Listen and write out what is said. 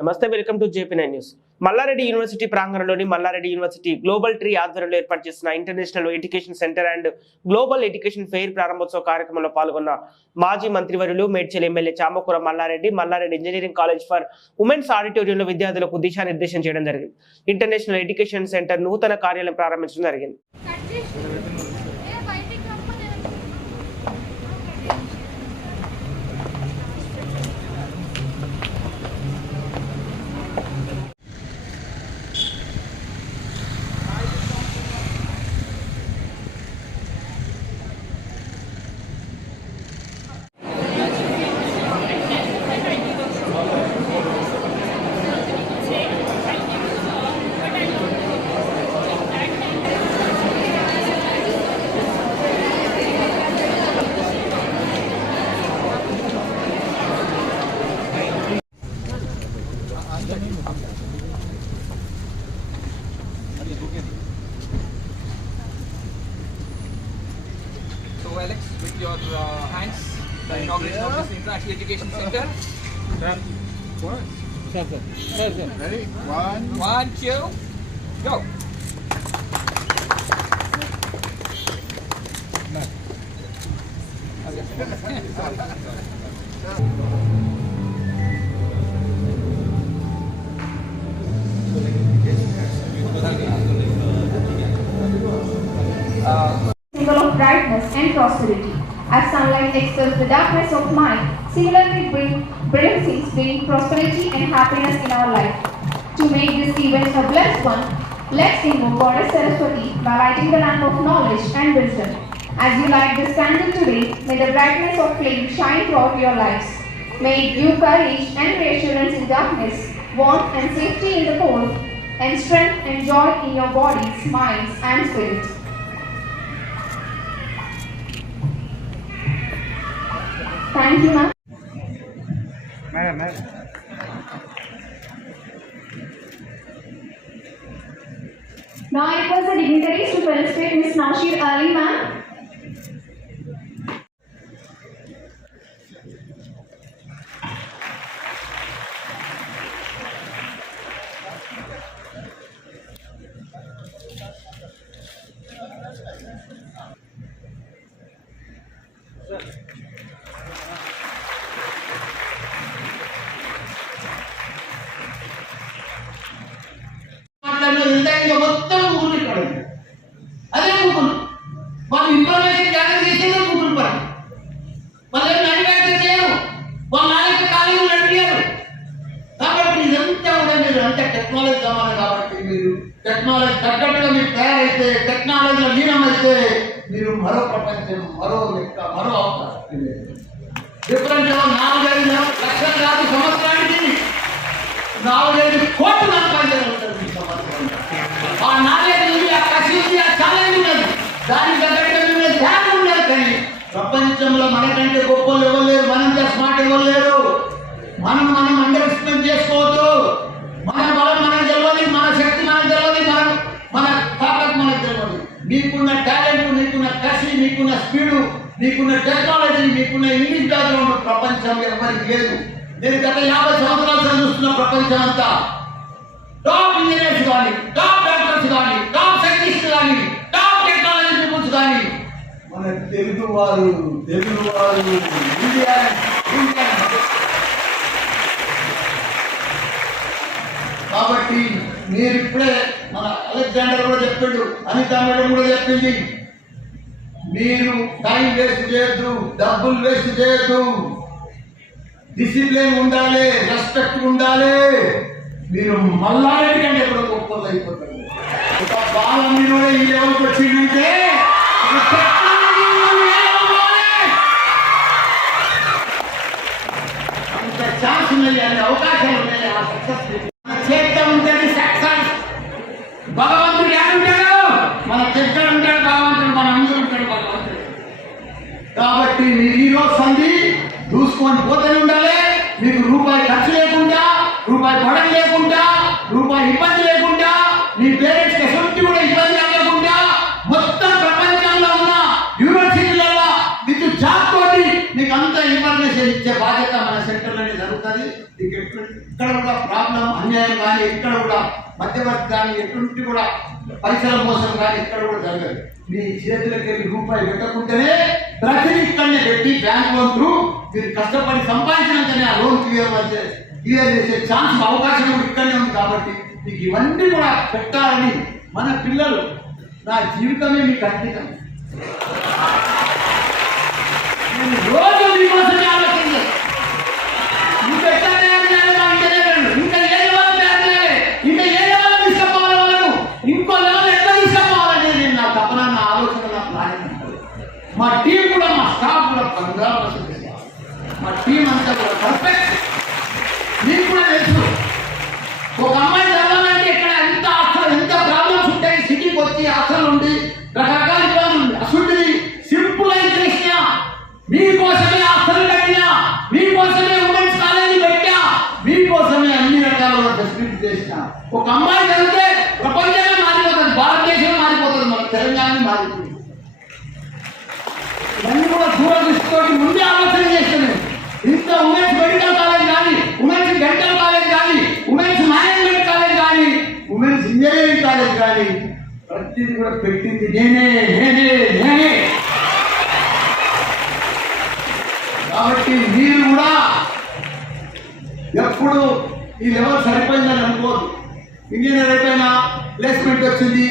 నమస్తే welcome to JP nine news. Malla Reddy university ప్రాంగణంలోని Malla Reddy university global tree ఆధ్వర్యంలో ఏర్పాటు చేసిన international education centre and global education fair ప్రారంభోత్సవ కార్యక్రమంలో పాల్గొన్న మాజీ మంత్రివర్యులు Medchal MLA Chamakura Malla Reddy Malla Reddy engineering college for womens ఆడిటోరియంలో విద్యార్థులకు దిశానిర్దేశం చేయడం జరిగింది. ఇంటర్నేషనల్ ఎడ్యుకేషన్ సెంటర్ నూతన కార్యాలయం ప్రారంభించడం జరిగింది. Uh, hands, the inauguration of this International Education Center. Ready? One. One, two, go. symbol of brightness and prosperity. As sunlight expels the darkness of mind, similarly bring, blessings bring prosperity and happiness in our life. To make this event a blessed one, let's invoke Goddess Saraswati by lighting the lamp of knowledge and wisdom. As you light this candle today, may the brightness of flame shine throughout your lives. May give courage and reassurance in darkness, warmth and safety in the cold, and strength and joy in your bodies, minds, and spirits. Thank you, ma'am. Madam, madam. Now I request the dignitaries to felicitate Miss Nashir Ali, ma'am. మాట్లాడిన ఇంత మొత్తం Google ఇక్కడ ఉంది. అదే Google వాళ్ళు information gather చేసేదే Google పని. వాళ్ళు ఏం మ్యానుఫ్యాక్చర్ చేయరు. వాళ్ళ నాయక ఖాళీలు నడిపారు కాబట్టి ఇదంతా కూడా మీరు అంత టెక్నాలజీ జమానా కాబట్టి మీరు టెక్నాలజీ తగ్గట్టుగా మీరు తయారైతే టెక్నాలజీలో లీనమైతే మీరు మరో ప్రపంచం మరో లెక్క మరో అవకాశం డిఫరెంట్ నాలుగైదు లక్షల కాదు సంవత్సరానికి నాలుగైదు కోట్ల సంపాదించాలి ఉంటారు ఈ సంవత్సరం ఆ నాలుగైదు ఉంది ఆ కసి ఉంది ఆ ఛాలెంజ్ ఉన్నది దానికి తగ్గట్టుగా ధ్యానం ఉన్నారు కానీ ప్రపంచంలో మనకంటే గొప్పలు ఎవరు లేరు మనంత స్మార్ట్ ఎవరు లేరు మనం మనం అండర్స్టాండ్ ఎస్టిమేట్ చేసుకోవద్దు. మన బలం మనకు తెలియదు మన శక్తి మనకు తెలియదు మన మన తాకత్ మనకు తెలియదు నీకున్న టాలెంట్ నీకున్న కసి నీకున్న స్పీడు నీకున్న టెక్నాలజీ నీకున్న ఇంగ్లీష్ బ్యాక్గ్రౌండ్ ప్రపంచం ఎవరికి లేదు. నేను గత యాభై సంవత్సరాలు చదువుతున్న ప్రపంచం అంతా. టాప్ ఇంజనీర్స్ కానీ టాప్ డాక్టర్స్ కానీ టాప్ సైంటిస్ట్ కానీ టాప్ టెక్నాలజీ పీపుల్స్ కానీ మన తెలుగు వారు తెలుగు వారు ఇండియా కాబట్టి మీరు ఇప్పుడే మన అలెగ్జాండర్ కూడా చెప్పాడు అనిత మేడం కూడా చెప్పింది. మీరు టైం వేస్ట్ చేయొద్దు డబ్బులు వేస్ట్ చేయొద్దు. డిసిప్లిన్ ఉండాలి రెస్పెక్ట్ ఉండాలి. మీరు మల్లారెడ్డి కంటే ఎప్పుడు గొప్పలు అయిపోతారు. ఒక బాల మీరు కూడా ఈ లెవెల్కి వచ్చిందంటే ఒక technology ఉన్న ఏ level లోనే అంత ఛాన్స్ అవకాశాలు ఉన్నాయి ఆ సక్సెస్ చేద్దాం ఉంటుంది సక్సెస్ భగవంతుడు ఏడుంటాడు మన దగ్గర ఉంటాడు భగవంతుడు మన అందరూ ఉంటాడు భగవంతుడు. కాబట్టి మీరు ఈ సంధి చూసుకొని పోతూనే ఉండాలి. మీకు రూపాయి ఖర్చు లేకుండా రూపాయి పడక లేకుండా రూపాయి ఇబ్బంది లేకుండా మీ పేరెంట్స్కి ఎటువంటి కూడా ఇబ్బంది కలగకుండా మొత్తం ప్రపంచంలో ఉన్న యూనివర్సిటీలలో మీకు జాబ్ తోటి మీకు అంత ఇన్ఫర్మేషన్ ఇచ్చే బాధ్యత ఇక్కడ కూడా ప్రాబ్లం అన్యాయం కానీ ఎక్కడ కూడా మధ్యవర్తి కానీ ఎటువంటి కూడా పరిసర మోసం కానీ ఎక్కడ కూడా జరగదు. మీ చేతులకి వెళ్ళి రూపాయి పెట్టకుంటేనే ప్రతిని ఇక్కడనే పెట్టి బ్యాంక్ లోన్ త్రూ మీరు కష్టపడి సంపాదించినంతనే ఆ లోన్ క్లియర్ వచ్చే క్లియర్ చేసే ఛాన్స్ అవకాశం కూడా ఇక్కడనే ఉంది కాబట్టి మీకు ఇవన్నీ కూడా పెట్టాలని మన పిల్లలు నా జీవితమే మీకు అంకితం. నేను రోజు మీకోసమే ఆలోచన చేస్తాను. ఇంకా ఎట్లా తయారు చేయాలో మా ఇంటనే వెళ్ళను. ఇంకా ఏ లెవెల్ తయారు చేయాలి? ఇంకా ఏ లెవెల్ తీసుకుపోవాలి వాళ్ళను? ఇంకో లెవెల్ ఎట్లా తీసుకుపోవాలని నేను నా తపన నా ఆలోచన నా ప్లానింగ్ ఉంటుంది. మా టీం కూడా మా స్టాఫ్ కూడా బంగారు వసతి చేయాలి. మా టీం అంతా కూడా పర్ఫెక్ట్ మీకు కూడా తెలుసు ఒక అమ్మాయి చదవాలంటే ఇక్కడ ఎంత హాస్టల్ ఎంత ప్రాబ్లమ్స్ ఉంటాయి? సిటీకి వచ్చి హాస్టల్ ఉండి రకరకాల ఇబ్బందులు ఉంది అసలు సింపుల్ అయిన చేసిన మీకోసమే హాస్టల్ కట్టినా మీకోసమే ఉమెన్స్ కాలేజీ పెట్టా మీకోసమే అన్ని రకాల ఫెసిలిటీ చేసిన. ఒక అమ్మాయి చదివితే ప్రపంచమే మారిపోతుంది భారతదేశం మారిపోతుంది మన తెలంగాణ మారిపోతుంది. ఇవన్నీ కూడా దూరదృష్టితో ముందే ఆలోచన చేస్తున్నాను ఇంత ఉమెన్స్ మెడికల్ కాలేజ్ కానీ ఉమెన్స్ డెంటల్ కాలేజ్ కానీ ఉమెన్స్ మేనేజ్మెంట్ కాలేజ్ కానీ ఉమెన్స్ ఇంజనీరింగ్ కాలేజ్ కానీ ప్రతిదీ కూడా పెట్టింది నేనే నేనే నేనే. కాబట్టి మీరు కూడా ఎప్పుడు ఈ లెవెల్ సరిపోయిందని అనుకోదు ఇంజనీర్ అయిపోయినా ప్లేస్మెంట్ వచ్చింది.